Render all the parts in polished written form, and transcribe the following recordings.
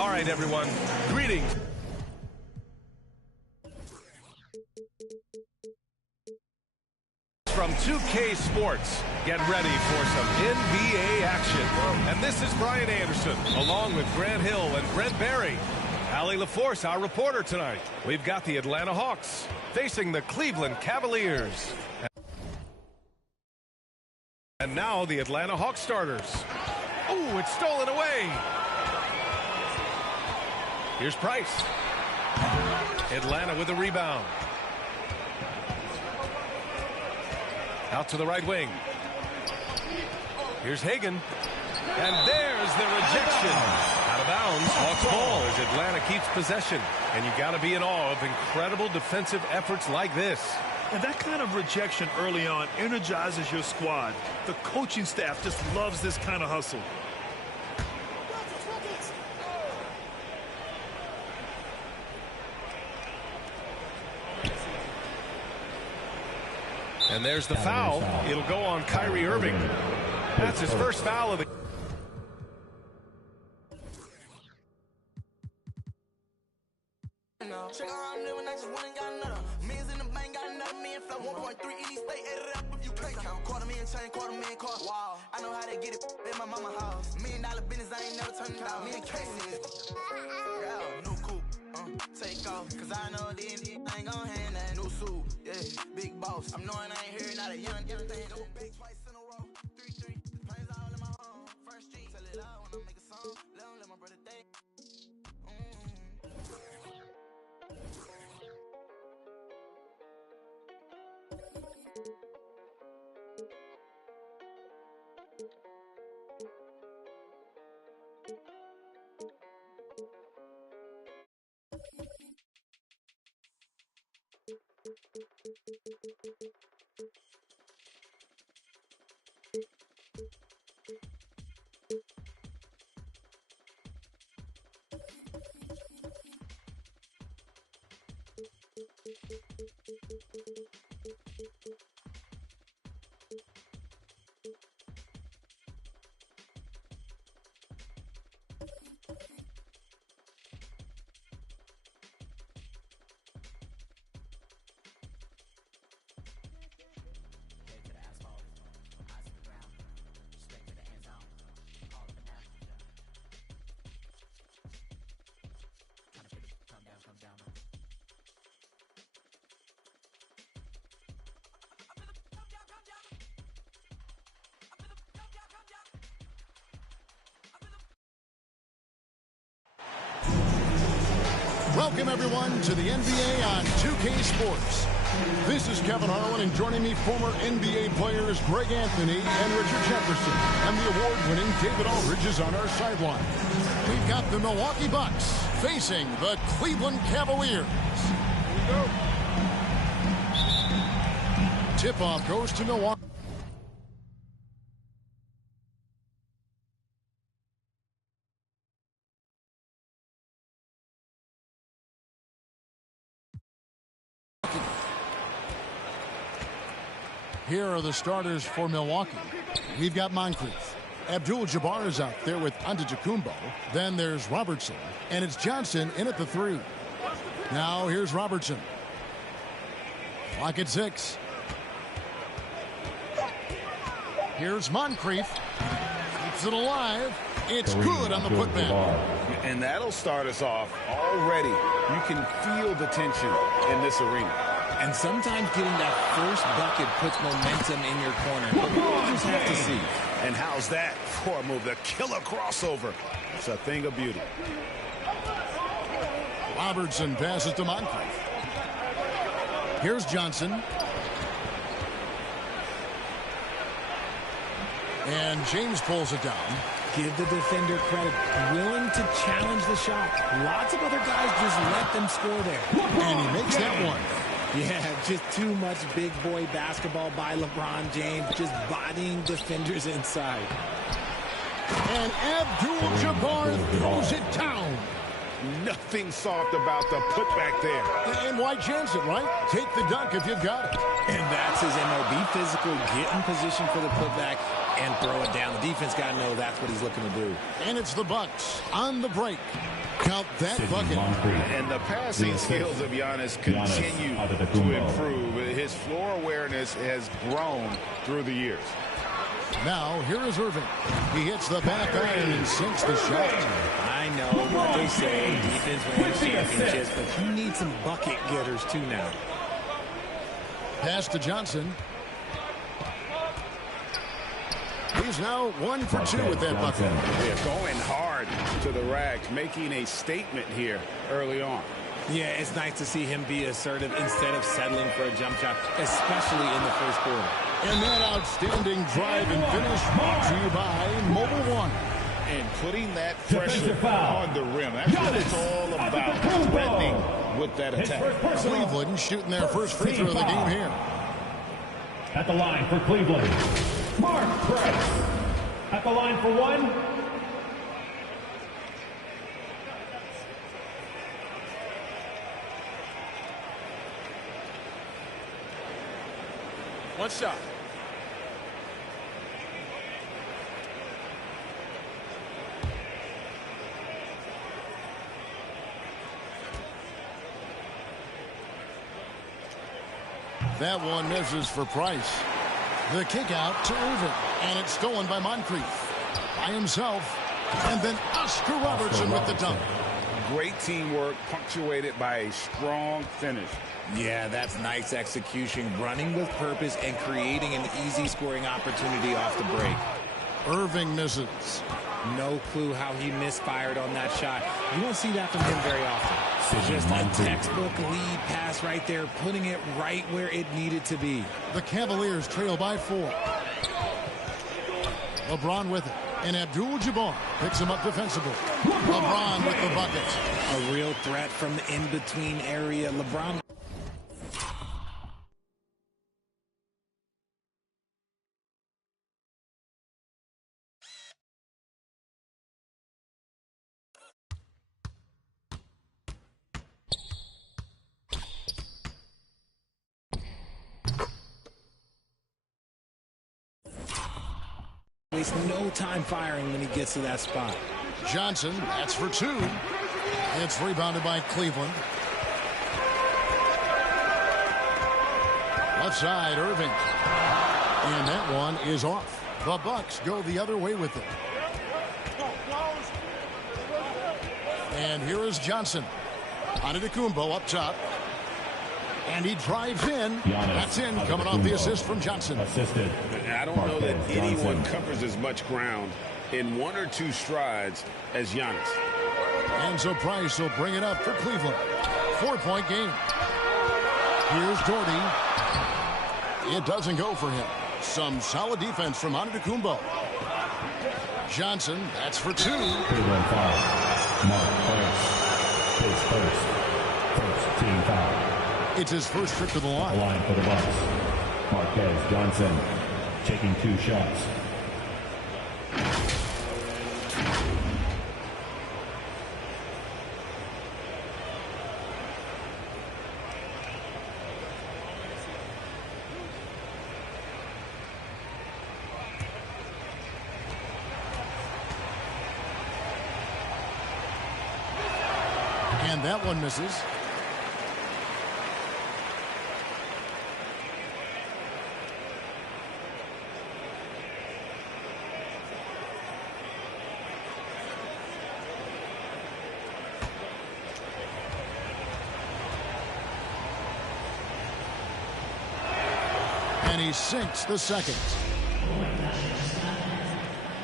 All right, everyone, greetings. From 2K Sports, get ready for some NBA action. And this is Brian Anderson, along with Grant Hill and Brent Barry. Allie LaForce, our reporter tonight. We've got the Atlanta Hawks facing the Cleveland Cavaliers. And now the Atlanta Hawks starters. Oh, it's stolen away. Here's Price. Atlanta with the rebound. Out to the right wing. Here's Hagan. And there's the rejection. Out of bounds. Hawks ball as Atlanta keeps possession. And you got to be in awe of incredible defensive efforts like this. And that kind of rejection early on energizes your squad. The coaching staff just loves this kind of hustle. And there's the foul. It'll go on Kyrie Irving. That's his first foul of the Check around there when I just went and got another. Millions in the bank, got another million flow. 1.3 in each state, add it up if you can't count. $250,000 chain, $250,000 car. Wow, I know how to get it in my mama house. $1 million business, I ain't never turned it down. Me and Casey, yeah, new coupe, take off. Cause I know the ain't gon' hand that new suit. Yeah, big boss. I'm knowing I ain't hearing not a young thing. No big twice in a row, 3-3. Planes all in my home. First street, tell it out when I make a song. Let my brother think. Welcome, everyone, to the NBA on 2K Sports. This is Kevin Harlan, and joining me, former NBA players Greg Anthony and Richard Jefferson. And the award-winning David Aldridge is on our sideline. We've got the Milwaukee Bucks facing the Cleveland Cavaliers. Here we go. Tip-off goes to Milwaukee. Here are the starters for Milwaukee. We've got Moncrief. Abdul-Jabbar is out there with Antetokounmpo. Then there's Robertson. And it's Johnson in at the 3. Now here's Robertson. Clock at 6. Here's Moncrief. Keeps it alive. It's good on the putback. And that'll start us off already. You can feel the tension in this arena. And sometimes getting that first bucket puts momentum in your corner. But we'll just have to see. And how's that for a move? The killer crossover. It's a thing of beauty. Robertson passes to Moncrief. Here's Johnson. And James pulls it down. Give the defender credit. Willing to challenge the shot. Lots of other guys just let them score there. And he makes that one. Yeah, just too much big boy basketball by LeBron James, just bodying defenders inside. And Abdul-Jabbar throws it down. Nothing soft about the putback there. And why chance it, right? Take the dunk if you've got it. And that's his MO. Be physical, get in position for the putback, and throw it down. The defense got to know that's what he's looking to do. And it's the Bucks on the break. Count that bucket. And the passing skills of Giannis continue to improve. His floor awareness has grown through the years. Now, here is Irving. He hits the back iron and sinks the shot. I know what they say, defense wins championships, but you need some bucket getters too now. Pass to Johnson. He's now 1 for 2 with that bucket. They're going hard to the rack, making a statement here early on. Yeah, it's nice to see him be assertive instead of settling for a jump shot, especially in the first quarter. And that outstanding drive and finish brought to you by Mobile One. And putting that pressure on the rim. That's what it's all about, threatening with that attack. Cleveland shooting their first free throw of the game here. At the line for Cleveland, Mark Price. At the line for one. One shot. That one misses for Price. The kick out to Irving, and it's stolen by Moncrief. By himself, and then Oscar Robertson with the dunk. Great teamwork punctuated by a strong finish. Yeah, that's nice execution, running with purpose and creating an easy scoring opportunity off the break. Irving misses. No clue how he misfired on that shot. You don't see that from him very often. Just a textbook lead pass right there, putting it right where it needed to be. The Cavaliers trail by 4. LeBron with it. And Abdul-Jabbar picks him up defensively. LeBron with the bucket. A real threat from the in-between area. LeBron. Wastes no time firing when he gets to that spot. Johnson, that's for 2. It's rebounded by Cleveland. Left side, Irving. And that one is off. The Bucks go the other way with it. And here is Johnson. Antetokounmpo up top. And he drives in. That's in, coming off the assist from Johnson. Assisted. I don't know that anyone covers as much ground in 1 or 2 strides as Giannis. And so Price will bring it up for Cleveland. 4-point game. Here's Doherty. It doesn't go for him. Some solid defense from Antetokounmpo. Johnson, that's for 2. Cleveland foul. Mark Price. His first team foul. It's his first trip to the line. The line for the Bucks. Marquez Johnson taking 2 shots. And that one misses. And he sinks the second.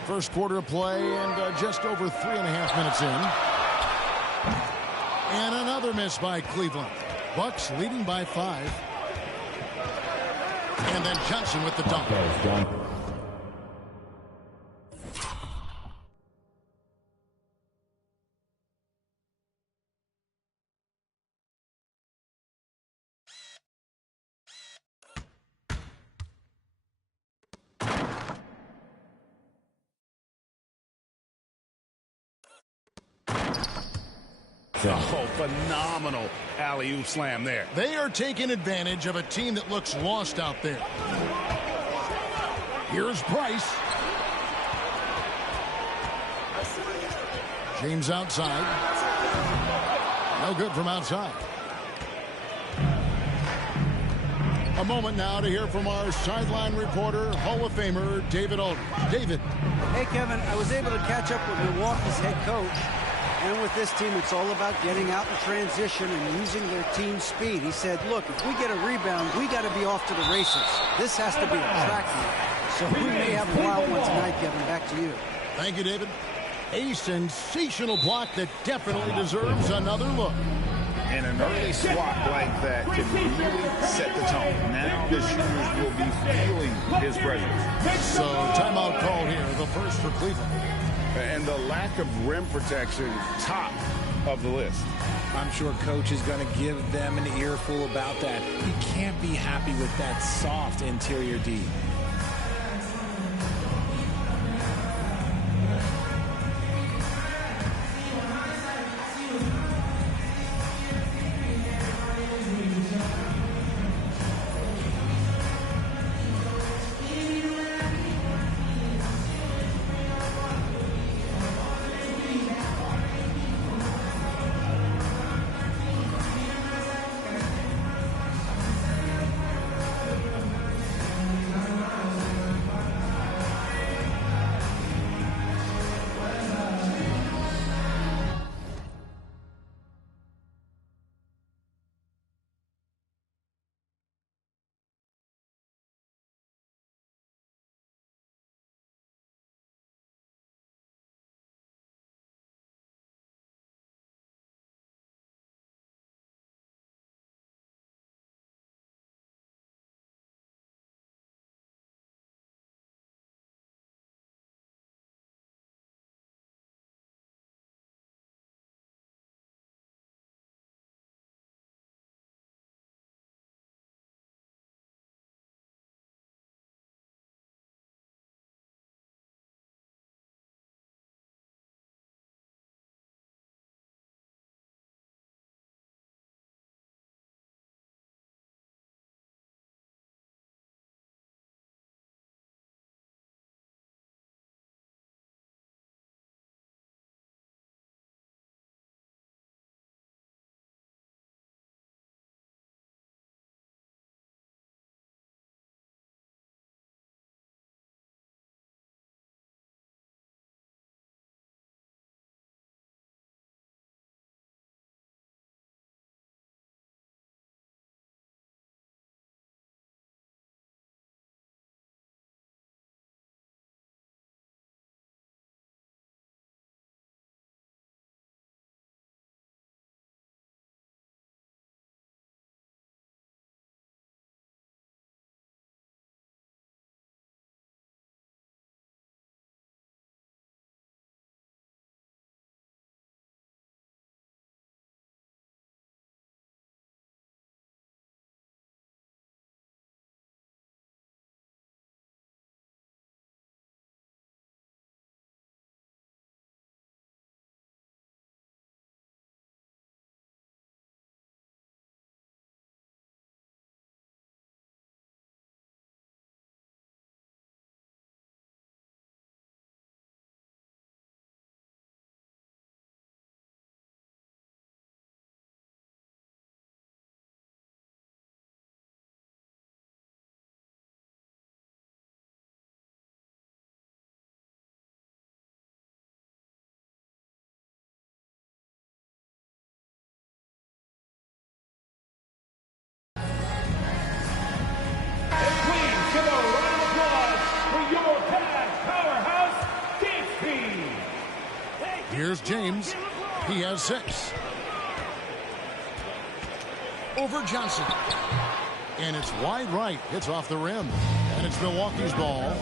First quarter of play and just over 3.5 minutes in. And another miss by Cleveland. Bucks leading by 5. And then Johnson with the dunk. Oh, phenomenal alley-oop slam there. They are taking advantage of a team that looks lost out there. Here's Price. James outside. No good from outside. A moment now to hear from our sideline reporter, Hall of Famer David Aldridge. David. Hey, Kevin, I was able to catch up with Milwaukee's head coach. And with this team, it's all about getting out in transition and using their team speed. He said, look, if we get a rebound, we got to be off to the races. This has to be a track meet. So we may have a wild one tonight, Kevin. Back to you. Thank you, David. A sensational block that definitely deserves another look. And an early swat like that can really set the tone. Now the shooters will be feeling his presence. So timeout call here, the first for Cleveland. And the lack of rim protection, top of the list. I'm sure coach is going to give them an earful about that. He can't be happy with that soft interior D. Here's James. He has 6. Over Johnson. And it's wide right. It's off the rim. And it's Milwaukee's ball.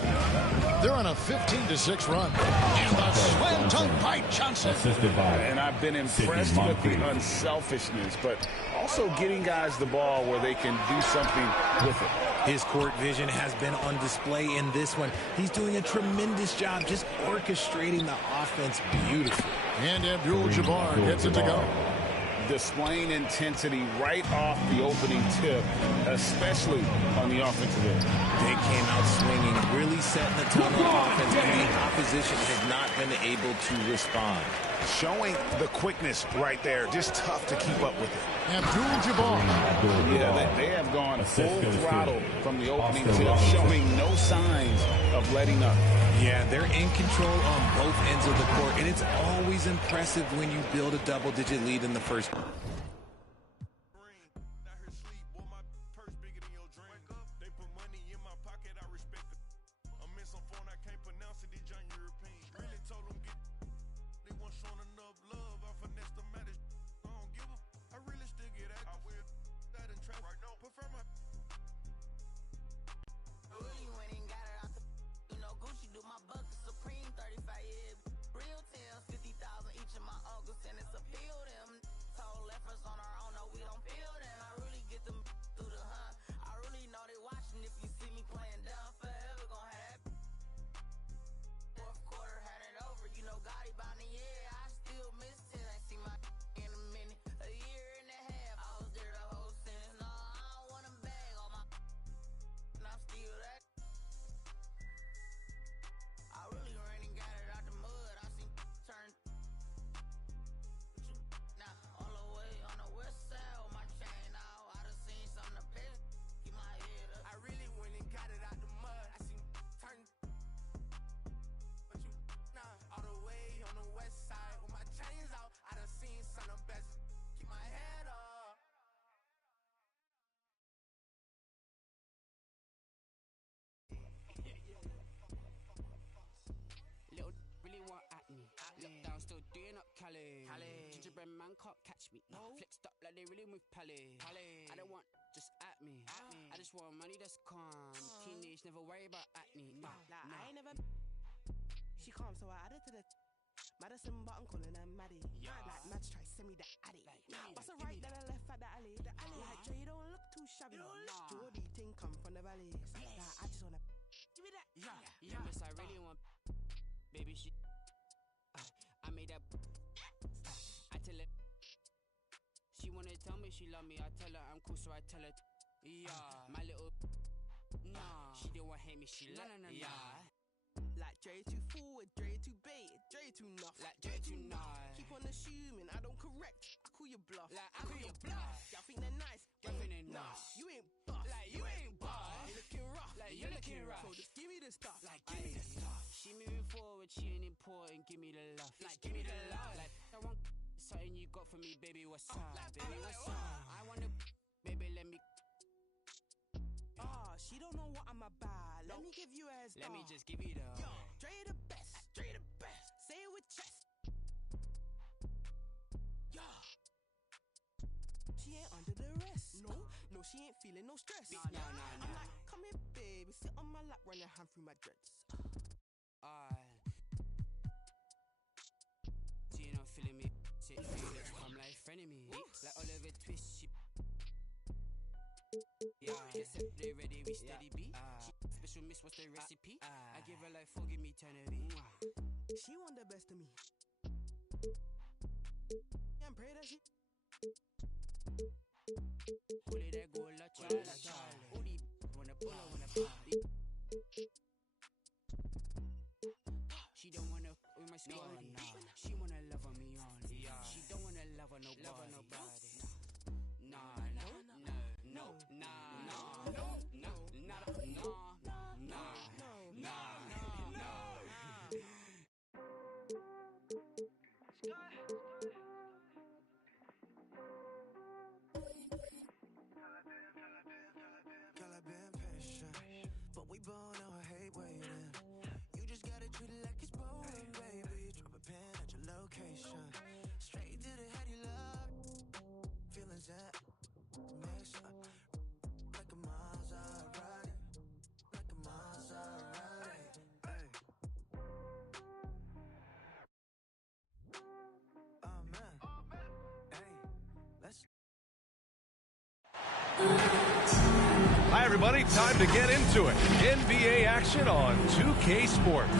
They're on a 15-6 run. And the slam dunk by Johnson. And I've been impressed with the unselfishness, but also getting guys the ball where they can do something with it. His court vision has been on display in this one. He's doing a tremendous job just orchestrating the offense beautifully. And Abdul-Jabbar gets it to go. displaying intensity right off the opening tip, especially on the offensive end. They came out swinging, really setting the tone on offense, and the opposition has not been able to respond. Showing the quickness right there, just tough to keep up with it. Abdul-Jabbar. Yeah, they have gone full throttle from the opening tip, showing no signs of letting up. Yeah, they're in control on both ends of the court, and it's always impressive when you build a double-digit lead in the first. Lockdown still doing up Cali. Gingerbread man can't catch me. Flexed up like they really move Pally. I don't want just at me. I just want money that's calm. Teenage never worry about acne. I ain't never. She calm, so I added to the Madison, but I'm calling her Maddie. Like Mads try send me the addy. What's a right, then I left at the alley. Like Jay don't look too shabby. Jordy ting come from the valley. Like, I just wanna give me that. Yeah, miss, I really want. Baby, she. I made that. I tell her. She wanna tell me she love me. I tell her I'm cool, so I tell her. Yeah, my little. Nah, she don't want hate me. She love. Yeah. Like Dre too forward, Dre too baited, Dre too nuff. Like Dre too nice. Keep on assuming I don't correct. I call you bluff. Like I call you bluff. Y'all think they're nice? Y'all think they're nice. You ain't buff. Like you ain't buff. You looking rough. Like you looking rough. So just give me the stuff. Like give me the stuff. She moving forward, she ain't important. Give me the love. Like give me the love. Like I want something you got for me, baby. What's up? Baby, what's up? I wanna, baby, let me. She don't know what I'm about. Let me give you a head start. Let me just give you the. Yo, Dre the best. Dre the best. Say it with chest. Yeah. She ain't under the rest. No, she ain't feeling no stress. No. I'm like, come here, baby. Sit on my lap, run your hand through my dreads. She not feeling me. Sit feelings come like frenemy. Like Oliver Twist, she. Yeah, they ready, we steady beat. Special miss, what's the recipe? I give her like 4, give me 10 of it. She want the best of me. And pray that she. Pull it, that go, la Charlie. All these wanna pull, wanna party. She don't wanna with my squad. She wanna love on me on. She don't wanna love on nobody. No. But we both know I hate waiting. You just gotta treat it like it's boring, baby. Drop a pin at your location. Straight to the head, you love. Feelings that mix up. Like a Maserati. Like a Maserati. Hey. Oh man. Hey. Let's. everybody, time to get into it. NBA action on 2K Sports.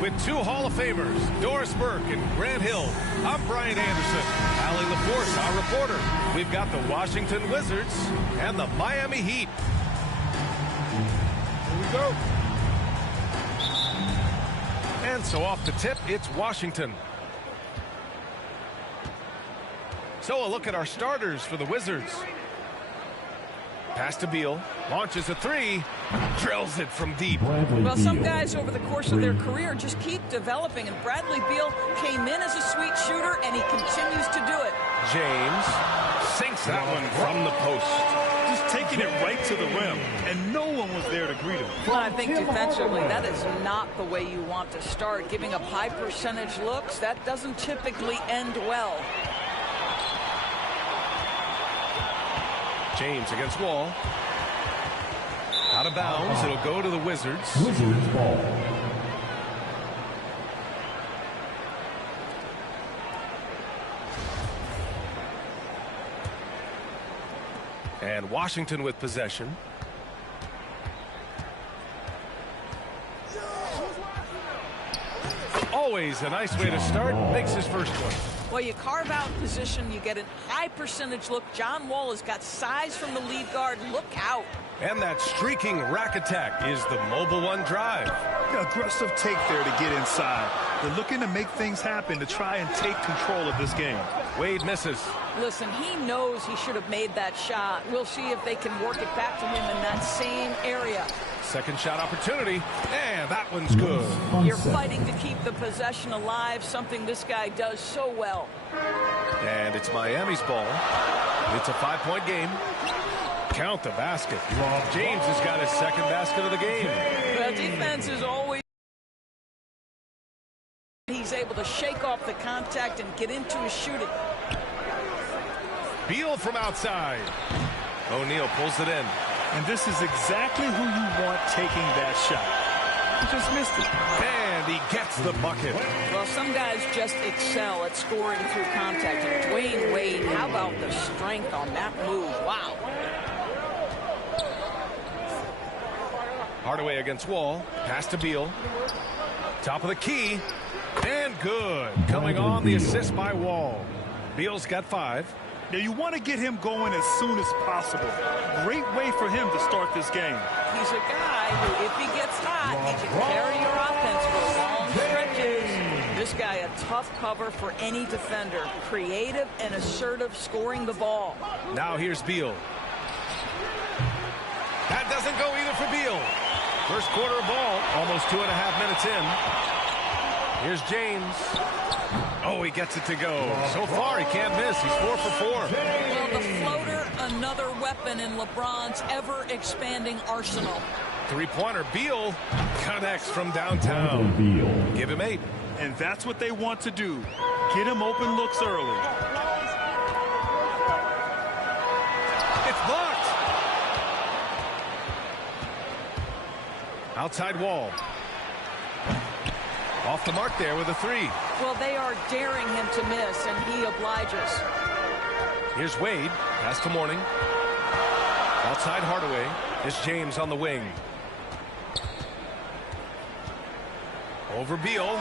With two Hall of Famers, Doris Burke and Grant Hill, I'm Brian Anderson. Allie LaForce, our reporter. We've got the Washington Wizards and the Miami Heat. Here we go. And so off the tip, it's Washington. So a look at our starters for the Wizards. Pass to Beal, launches a three, drills it from deep. Well, some guys over the course of their career just keep developing, and Bradley Beal came in as a sweet shooter, and he continues to do it. James sinks that one from the post. Just taking it right to the rim, and no one was there to greet him. Well, I think defensively, that is not the way you want to start. Giving up high percentage looks, that doesn't typically end well. James against Wall. Out of bounds. It'll go to the Wizards. Wizards ball. And Washington with possession. Always a nice way to start. Makes his first one. Well, you carve out position, you get a high percentage look. John Wall has got size from the lead guard. Look out. And that streaking rack attack is the mobile one drive. Aggressive take there to get inside. They're looking to make things happen to try and take control of this game. Wade misses. Listen, he knows he should have made that shot. We'll see if they can work it back to him in that same area. Second shot opportunity, and that one's good. You're fighting to keep the possession alive, something this guy does so well. And it's Miami's ball. It's a 5-point game. Count the basket. James has got his second basket of the game. Well, defense is always... He's able to shake off the contact and get into his shooting. Beal from outside. O'Neal pulls it in. And this is exactly who you want taking that shot. He just missed it. And he gets the bucket. Well, some guys just excel at scoring through contact. And Dwayne Wade, how about the strength on that move? Wow. Hardaway against Wall. Pass to Beal. Top of the key. And good. Coming on the assist by Wall. Beal's got 5. Now you want to get him going as soon as possible. Great way for him to start this game. He's a guy who, if he gets hot, he can carry your offense for long stretches. This guy, a tough cover for any defender. Creative and assertive scoring the ball. Now here's Beal. That doesn't go either for Beal. First quarter of ball, almost 2.5 minutes in. Here's James. Oh, he gets it to go. So far, he can't miss. He's 4 for 4. Well, the floater, another weapon in LeBron's ever-expanding arsenal. Three-pointer. Beal connects from downtown. Give him 8. And that's what they want to do. Get him open looks early. It's blocked. Outside Wall. Off the mark there with a 3. Well, they are daring him to miss, and he obliges. Here's Wade. Pass to Mourning. Outside Hardaway. Here's James on the wing. Over Beal.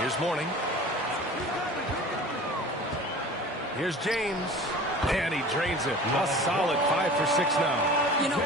Here's Mourning. Here's James. And he drains it. A solid 5 for 6 now. You know,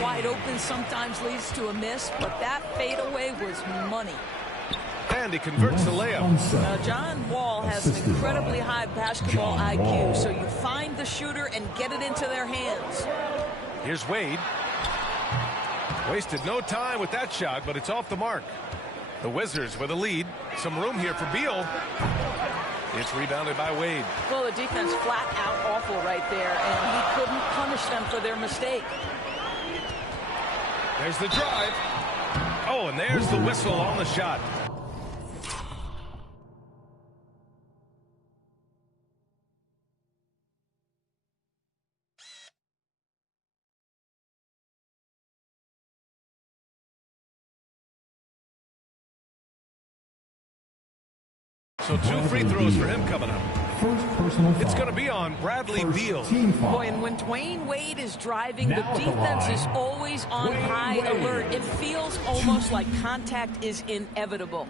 wide open sometimes leads to a miss, but that fadeaway was money. And he converts the layup. Now, John Wall has an incredibly high basketball IQ, so you find the shooter and get it into their hands. Here's Wade. Wasted no time with that shot, but it's off the mark. The Wizards with a lead. Some room here for Beal. It's rebounded by Wade. Well, the defense flat out awful right there, and he couldn't punish them for their mistake. There's the drive. Oh, and there's the whistle on the shot. So 2 free throws for him coming up. It's going to be on Bradley Beal. Boy, and when Dwayne Wade is driving, the defense is always on high alert. It feels almost like contact is inevitable.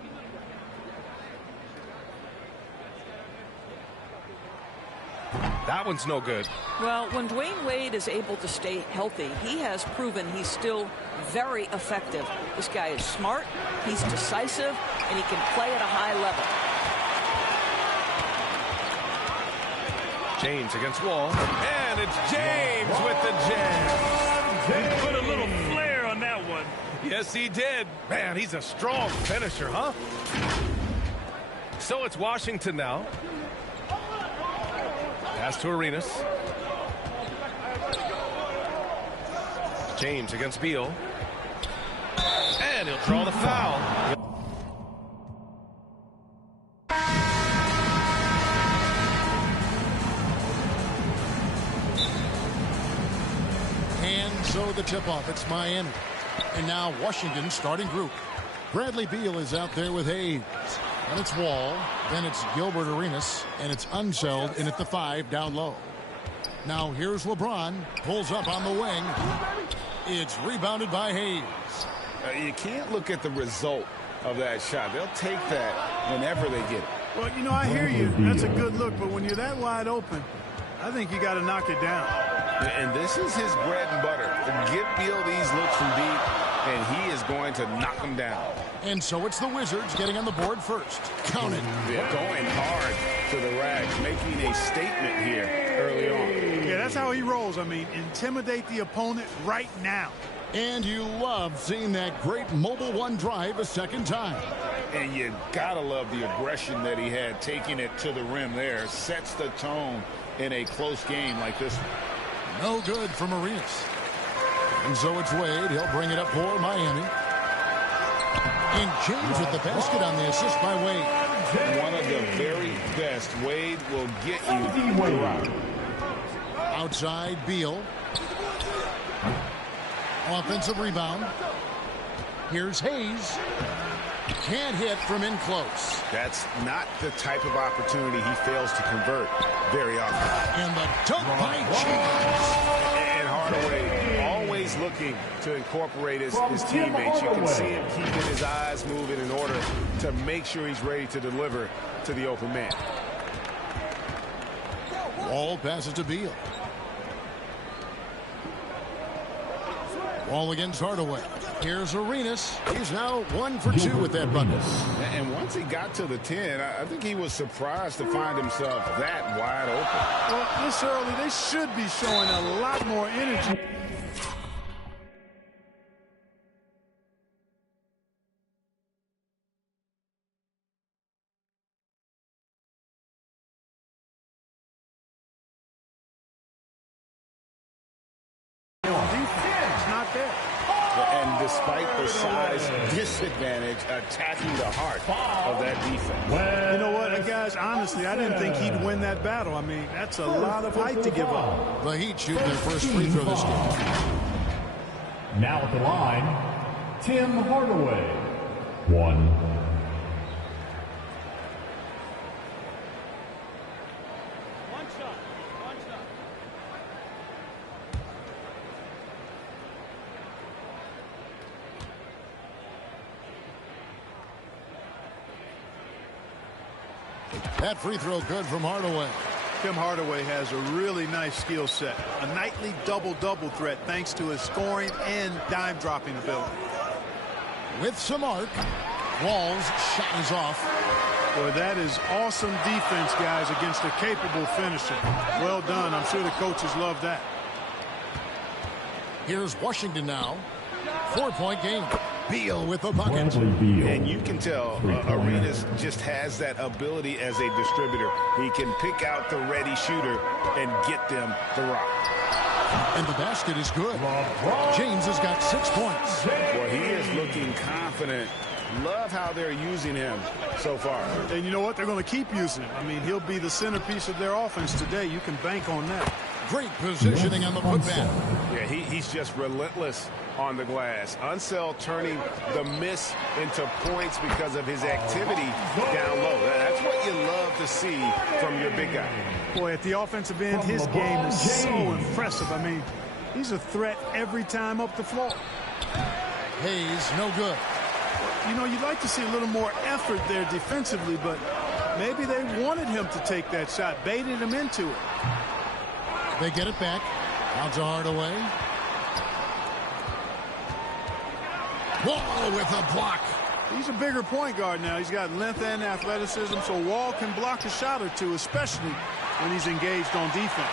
That one's no good. Well, when Dwayne Wade is able to stay healthy, he has proven he's still very effective. This guy is smart, he's decisive, and he can play at a high level. James against Wall. And it's James with the jam. He put a little flair on that one. Yes, he did. Man, he's a strong finisher, huh? So it's Washington now. Pass to Arenas. James against Beal. And he'll draw the foul. So the tip-off, it's Miami. And now Washington's starting group. Bradley Beal is out there with Hayes. And it's Wall. Then it's Gilbert Arenas. And it's Unseld in at the 5 down low. Now here's LeBron. Pulls up on the wing. It's rebounded by Hayes. You can't look at the result of that shot. They'll take that whenever they get it. Well, you know, I hear you. That's a good look. But when you're that wide open, I think you got to knock it down. And this is his bread and butter. Give Beal these looks from deep, and he is going to knock them down. And so it's the Wizards getting on the board first. Count it. They're going hard to the rack, making a statement here early on. Yeah, that's how he rolls. I mean, intimidate the opponent right now. And you love seeing that great mobile one drive a second time. And you gotta love the aggression that he had, taking it to the rim there. Sets the tone in a close game like this one. No good from Arenas. And so it's Wade. He'll bring it up for Miami. And James with the basket on the assist by Wade. One of the very best. Wade will get you throughout. Outside Beal. Offensive rebound. Here's Hayes. Can't hit from in close. That's not the type of opportunity he fails to convert very often. And the dunk by James. And Hardaway always looking to incorporate his teammates. You can see him keeping his eyes moving in order to make sure he's ready to deliver to the open man. Wall passes to Beal. Wall against Hardaway. Here's Arenas. He's now 1 for 2 with that bucket. And once he got to the 10, I think he was surprised to find himself that wide open. Well, this early, they should be showing a lot more energy. Not there. And despite the size disadvantage, attacking the heart of that defense. You know what, guys, honestly, I didn't think he'd win that battle. I mean, that's a lot of height to give up. The Heat shooting their first free throw this game. Now at the line, Tim Hardaway. 1. That free throw good from Hardaway. Tim Hardaway has a really nice skill set. A nightly double-double threat thanks to his scoring and dime-dropping ability. With some arc, Wall's shot is off. Boy, that is awesome defense, guys, against a capable finisher. Well done. I'm sure the coaches love that. Here's Washington now. 4-point game. Beal with the bucket. And you can tell Arenas just has that ability as a distributor. He can pick out the ready shooter and get them the rock. And the basket is good. James has got 6 points. Well, he is looking confident. Love how they're using him so far. And you know what? They're going to keep using him. I mean, he'll be the centerpiece of their offense today. You can bank on that. Great positioning on the putback. Yeah, he's just relentless on the glass. Unsell turning the miss into points because of his activity down low. That's what you love to see from your big guy. Boy, at the offensive end, his game is so impressive. I mean, he's a threat every time up the floor. Hayes, no good. You know, you'd like to see a little more effort there defensively, but maybe they wanted him to take that shot, baited him into it. They get it back. Out to Hardaway. Wall with a block. He's a bigger point guard now. He's got length and athleticism, so Wall can block a shot or two, especially when he's engaged on defense.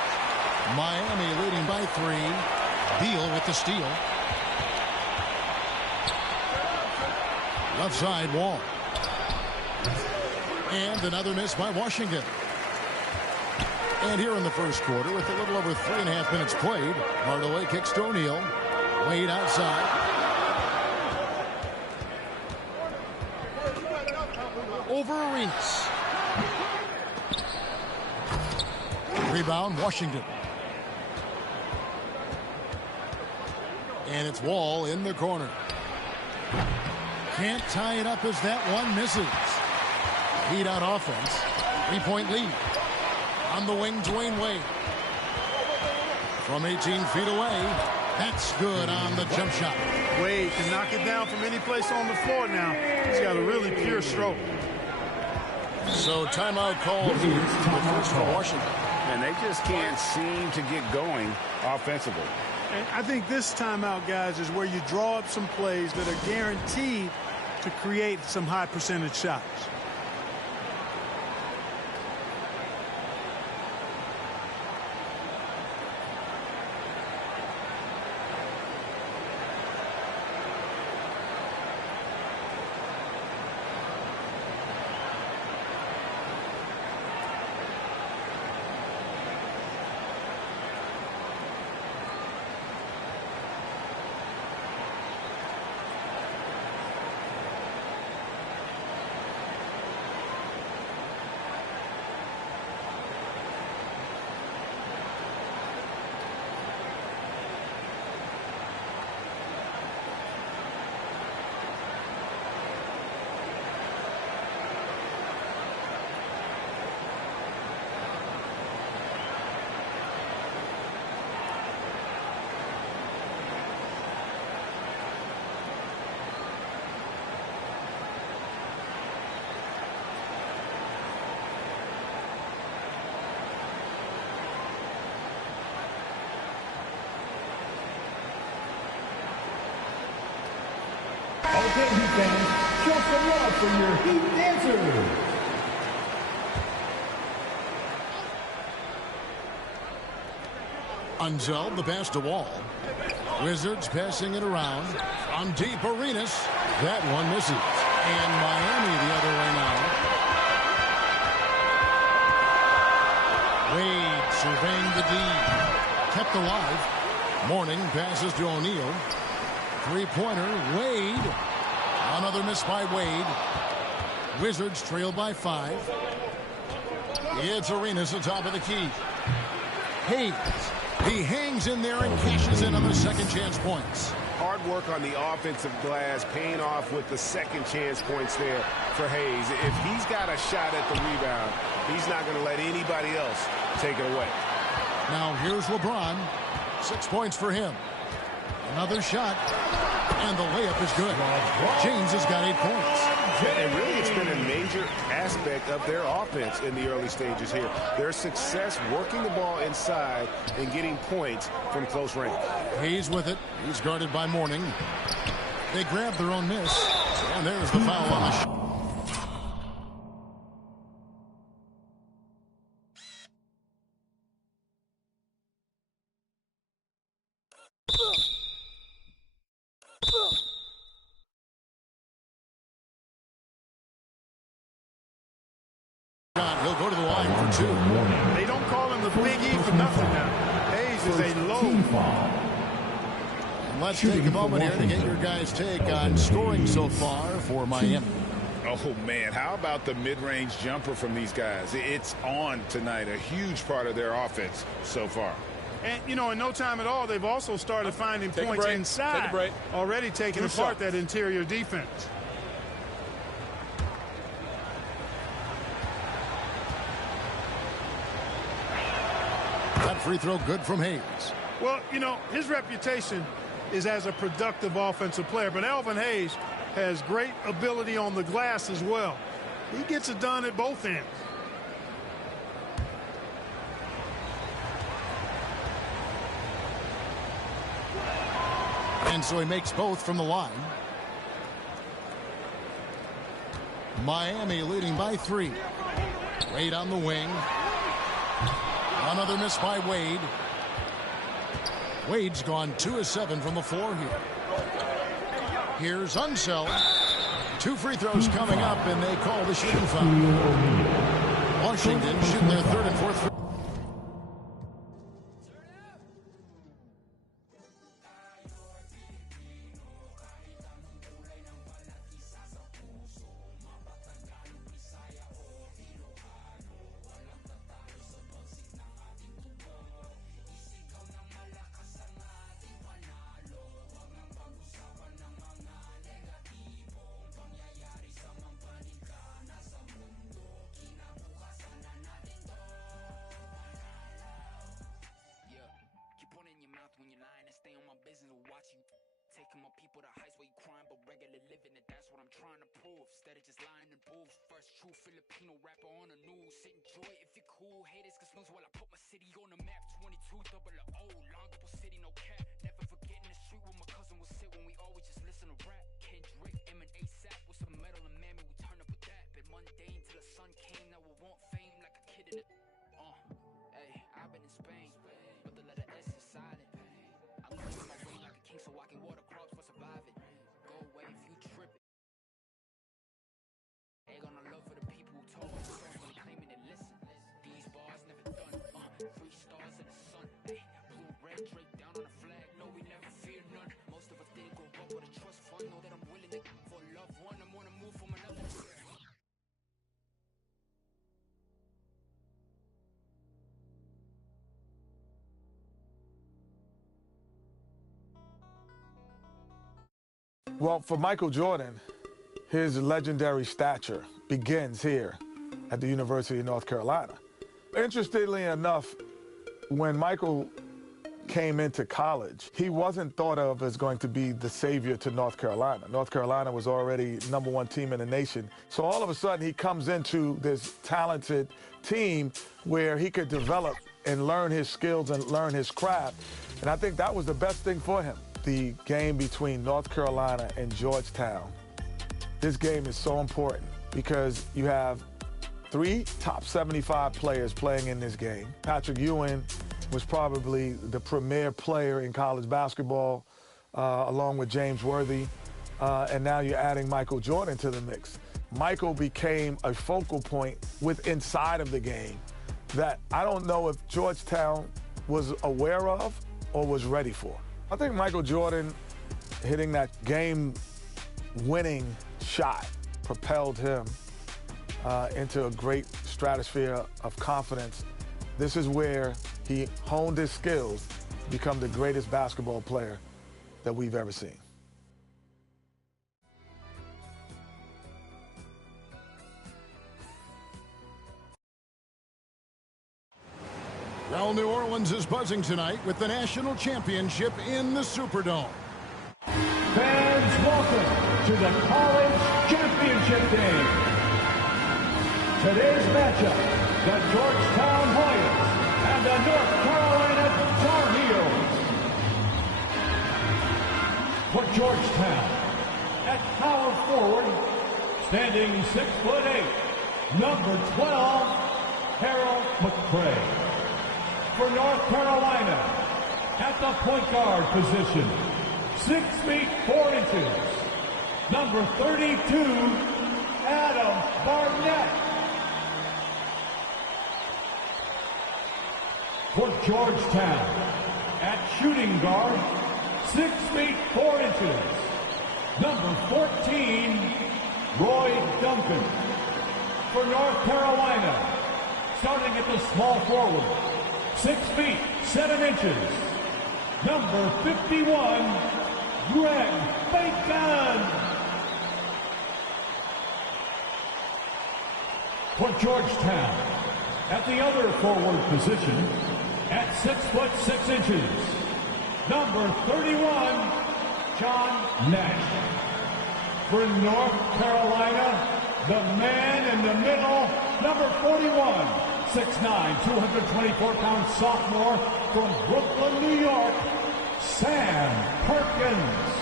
Miami leading by 3. Beal with the steal. Left side, Wall. And another miss by Washington. And here in the first quarter, with a little over 3.5 minutes played, Hardaway kicks to O'Neal. Wade outside. Over Arenas. Rebound, Washington. And it's Wall in the corner. Can't tie it up as that one misses. Heat on offense. 3-point lead. On the wing, Dwayne Wade. From 18 feet away. That's good on the jump shot. Wade can knock it down from any place on the floor now. He's got a really pure stroke. So timeout called here. The first for Washington. And they just can't seem to get going offensively. And I think this timeout, guys, is where you draw up some plays that are guaranteed to create some high percentage shots. Okay, Heat fans, show some love for your Heat dancers. Unseld the pass to Wall. Wizards passing it around. From deep, Arenas. That one misses. And Miami the other way now. Wade surveying the D. Kept alive. Mourning passes to O'Neal. Three-pointer, Wade. Another miss by Wade. Wizards trail by 5. It's Arenas at the top of the key. Hayes. He hangs in there and cashes in on the second chance points. Hard work on the offensive glass, paying off with the second chance points there for Hayes. If he's got a shot at the rebound, he's not going to let anybody else take it away. Now here's LeBron. 6 points for him. Another shot. And the layup is good. James has got 8 points. And really, it's been a major aspect of their offense in the early stages here. Their success working the ball inside and getting points from close range. Hayes with it. He's guarded by Mourning. They grab their own miss. And there's the foul on the shot. He'll go to the line for 2. They don't call him the Big E for nothing now. Hayes is a low. And let's take a moment here to get your guys' take on scoring so far for Miami. Oh, man, how about the mid-range jumper from these guys? It's on tonight, a huge part of their offense so far. And, you know, in no time at all, they've also started finding points inside. Already taking apart that interior defense. That free throw good from Hayes. Well, you know, his reputation is as a productive offensive player, but Elvin Hayes has great ability on the glass as well. He gets it done at both ends. And so he makes both from the line. Miami leading by 3. Wade on the wing. Another miss by Wade. Wade's gone 2 of 7 from the floor here. Here's Unseld. 2 free throws coming up, and they call the shooting foul. Washington shooting their 3rd and 4th free. Taking my people to heights where you crying, but regular living it, that's what I'm trying to prove. Instead of just lying and booze. First true Filipino rapper on the news. Sit enjoy if you're cool. Haters can snooze while I put my city on the map. 22 double O, Longable City, no cap. Never forgetting the street where my cousin would sit when we always just listen to rap. Kendrick, M and ASAP with some metal and mammy, we turn up with that. Been mundane till the sun came, now we want fame like a kid in it. Hey, I've been in Spain, but the letter S is silent. I live my way like a king so I can water crops for surviving. Go away if you trippin'. Egg on the love for the people who told me songs when they claiming they listen. These bars never done. 3 stars in the sun. Ay, blue, red, Drake down on the flag. No, we never fear none. Most of us didn't grow up with a trust fund. Know that I'm willing to for a loved one. I'm on the move from another. Well, for Michael Jordan, his legendary stature begins here at the University of North Carolina. Interestingly enough, when Michael came into college, he wasn't thought of as going to be the savior to North Carolina. North Carolina was already #1 team in the nation. So all of a sudden, he comes into this talented team where he could develop and learn his skills and learn his craft. And I think that was the best thing for him. The game between North Carolina and Georgetown. This game is so important because you have 3 top 75 players playing in this game. Patrick Ewing was probably the premier player in college basketball, along with James Worthy, and now you're adding Michael Jordan to the mix. Michael became a focal point inside of the game that I don't know if Georgetown was aware of or was ready for. I think Michael Jordan hitting that game-winning shot propelled him into a great stratosphere of confidence. This is where he honed his skills to become the greatest basketball player that we've ever seen. Well, New Orleans is buzzing tonight with the national championship in the Superdome. Welcome to the College Championship Game. Today's matchup, the Georgetown Hoyas and the North Carolina Tar Heels. For Georgetown, at power forward, standing 6'8", number 12, Harold McCray. For North Carolina, at the point guard position, 6 feet 4 inches, number 32, Adam Barnett. For Georgetown, at shooting guard, 6 feet 4 inches, number 14, Roy Duncan. For North Carolina, starting at the small forward, 6 feet 7 inches, number 51, Greg Bacon. For Georgetown, at the other forward position, at 6'6" number 31, John Nash. For North Carolina, the man in the middle, number 41, 6'9", 224-pound sophomore from Brooklyn, New York, Sam Perkins.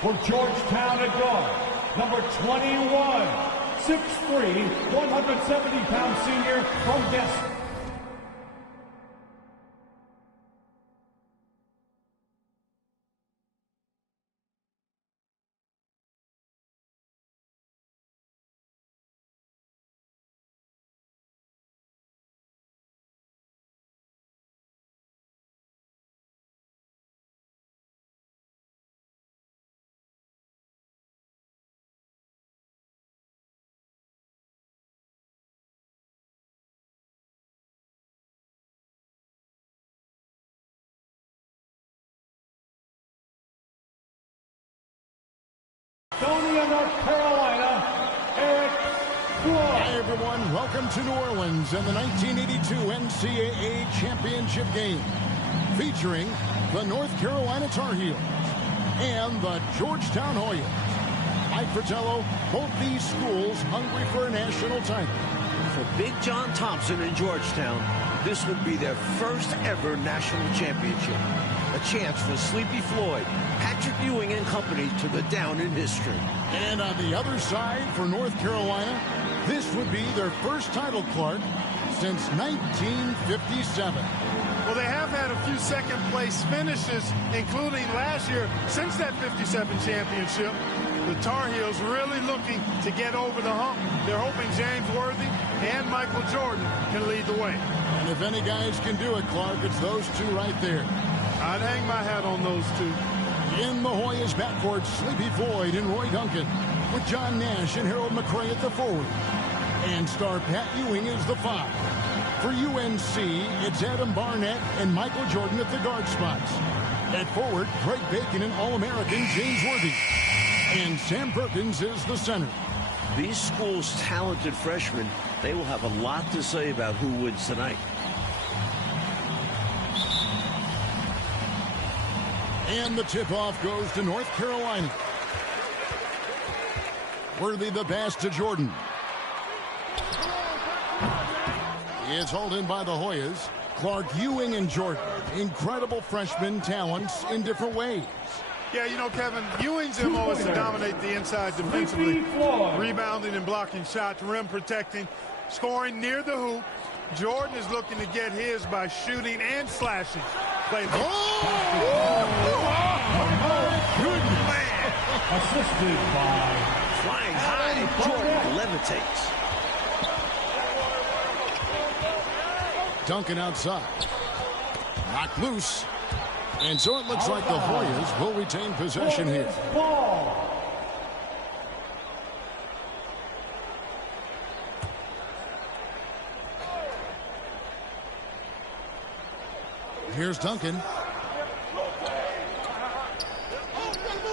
For Georgetown at guard, number 21, 6'3", 170-pound senior from Destin. North Carolina, Eric Floyd. Hi, everyone. Welcome to New Orleans and the 1982 NCAA Championship game, featuring the North Carolina Tar Heels and the Georgetown Hoyas. Mike Fratello, both these schools hungry for a national title. For Big John Thompson in Georgetown, this would be their first ever national championship. A chance for Sleepy Floyd, Patrick Ewing and company to go down in history. And on the other side for North Carolina, this would be their first title, Clark, since 1957. Well, they have had a few second-place finishes, including last year. Since that 57 championship, the Tar Heels really looking to get over the hump. They're hoping James Worthy and Michael Jordan can lead the way. And if any guys can do it, Clark, it's those two right there. I'd hang my hat on those two. In the Hoyas backcourt, Sleepy Floyd and Roy Duncan, with John Nash and Harold McCray at the forward. And star Pat Ewing is the 5. For UNC, it's Adam Barnett and Michael Jordan at the guard spots. At forward, Greg Bacon and All-American James Worthy. And Sam Perkins is the center. These schools' talented freshmen, they will have a lot to say about who wins tonight. And the tip-off goes to North Carolina. Worthy the pass to Jordan. It's hauled in by the Hoyas. Clark, Ewing, and Jordan. Incredible freshman talents in different ways. Yeah, you know, Kevin, Ewing's MO is to dominate the inside defensively. Rebounding and blocking shots, rim protecting, scoring near the hoop. Jordan is looking to get his by shooting and slashing. Goodness. Assisted by flying high, Jordan levitates. Duncan outside. Knocked loose. And so it looks like the Hoyas will retain possession here. Here's Duncan.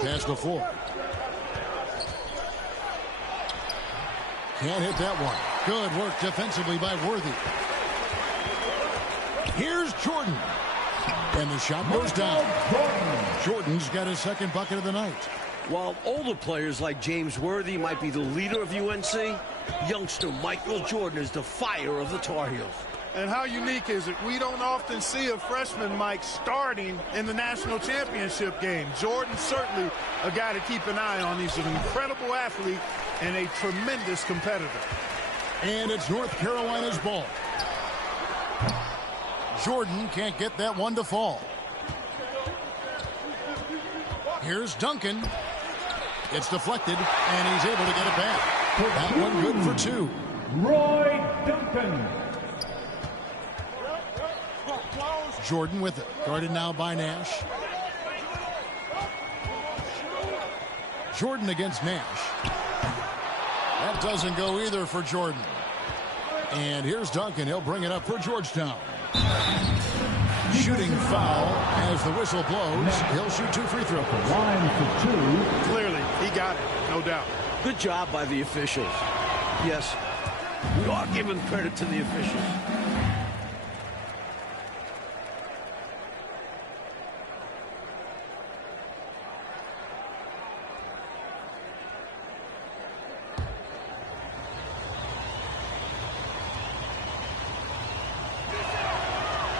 Pass to 4. Can't hit that one. Good work defensively by Worthy. Here's Jordan. And the shot goes down. Jordan's got his second bucket of the night. While older players like James Worthy might be the leader of UNC, youngster Michael Jordan is the fire of the Tar Heels. And how unique is it? We don't often see a freshman Mike starting in the national championship game. Jordan's certainly a guy to keep an eye on. He's an incredible athlete and a tremendous competitor. And it's North Carolina's ball. Jordan can't get that one to fall. Here's Duncan. It's deflected, and he's able to get it back. That one good for two. Roy Duncan. Jordan with it. Guarded now by Nash. Jordan against Nash. That doesn't go either for Jordan. And here's Duncan. He'll bring it up for Georgetown. Shooting foul as the whistle blows. He'll shoot 2 free throws. Line for 2. Clearly, he got it, no doubt. Good job by the officials. Yes, we are giving credit to the officials.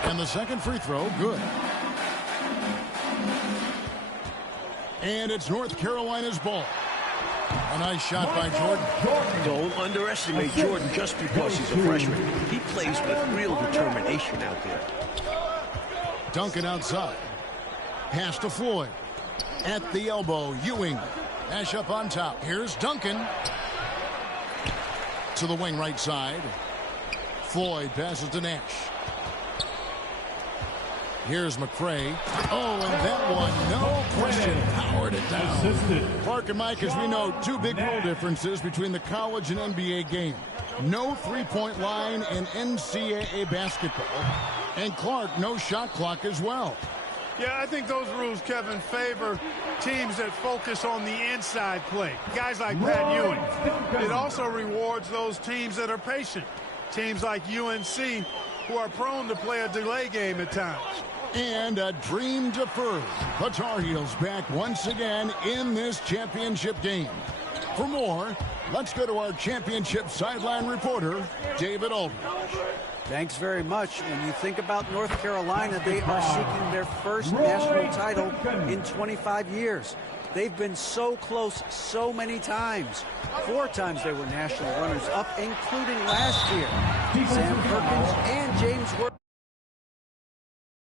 And the second free throw, good. And it's North Carolina's ball. A nice shot by Jordan. Don't underestimate Jordan just because he's a freshman. He plays with real determination out there. Duncan outside. Pass to Floyd. At the elbow, Ewing. Nash up on top. Here's Duncan. To the wing right side. Floyd passes to Nash. Here's McCray. Oh, and that one, no question, powered it down. Clark and Mike, as we know, two big rule differences between the college and NBA game. No three-point line in NCAA basketball. And Clark, no shot clock as well. Yeah, I think those rules, Kevin, favor teams that focus on the inside play. Guys like Pat Ewing. It also rewards those teams that are patient. Teams like UNC who are prone to play a delay game at times. And a dream deferred. The Tar Heels back once again in this championship game. For more, let's go to our championship sideline reporter, David Aldridge. Thanks very much. When you think about North Carolina, they are seeking their first national title in 25 years. They've been so close so many times. 4 times they were national runners-up, including last year. Sam Perkins and James Worthy.